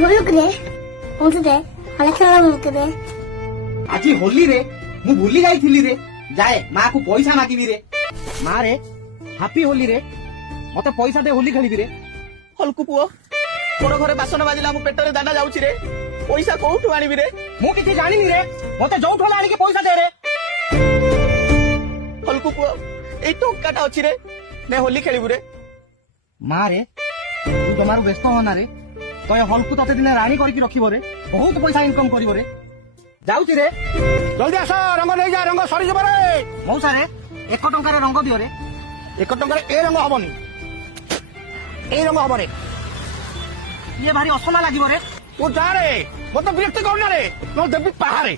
मुलुक रे मुझे दे हले खेला मुलुक दे आज होली रे मु भूली जाइथिली रे जाए माँ को पैसा मागिबी रे माँ रे हैप्पी होली रे मते पैसा दे होली खेलिबी रे हल्कू पुओ तोर घरे बासन बाजिला मो पेटरे दाना जाउची रे पैसा कोठु आनिबी रे मु किछि जानिनी रे मते जोठो आनी के पैसा दे रे हल्कू पुओ एई टोकाटा अछि रे ने होली खेलिबू रे माँ रे तू जमारू व्यस्त होना रे तो ये हल्कू तते दिन रानी करके रखिबो रे बहुत पैसा इनकम करिवो रे जाउची रे जल्दी आस रंग नहीं जा रंग सरी जब रे मौसा रे 1 टंका रे रंग दियो रे 1 टंका ए रंग हबनी ए रंग हब रे ये भारी असना लागिवो रे तू जा रे मत विरक्ति करना रे न देबी पहाड़े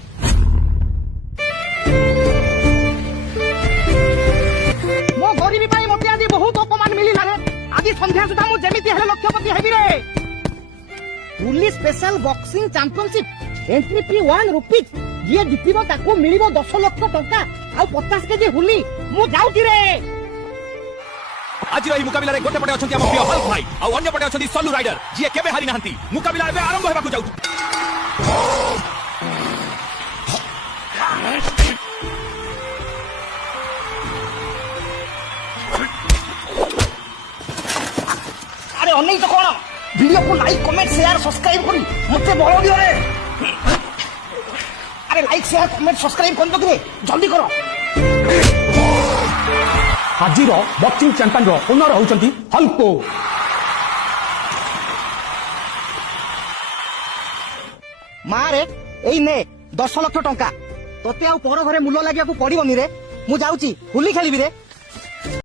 मो गरीबी पाई मते आज बहुत अपमान मिलिला रे आज संध्या सुधा मु जेमिति हेले लक्षपति हेबी रे police special boxing championship entry fee 1 rupees जे जितिबो ताको मिलिबो 10 लाख टका आ 50 केजी हुली मु जाउती रे आज मुकाबिला रे गोटे पटे अछंती हम प्रिय हल्क भाई आ अन्य पटे अछंती सलू राइडर जे केबे हारि नाहंती मुकाबिला एबे आरंभ हेबाकू जाउ अरे अनै तो कोन वीडियो को लाइक कमेंट शेयर सब्सक्राइब करी मते बळ दियो रे अरे लाइक शेयर कमेंट सब्सक्राइब कर दो रे जल्दी करो आजिर बॉक्सिंग चैंपियन रो ओनर होचंती हल्को मारे एई ने 10 लाख टंका तोते आ पर घरे मूल्य लागिया को पड़िबनी रे मु जाउची होली खेलिबी रे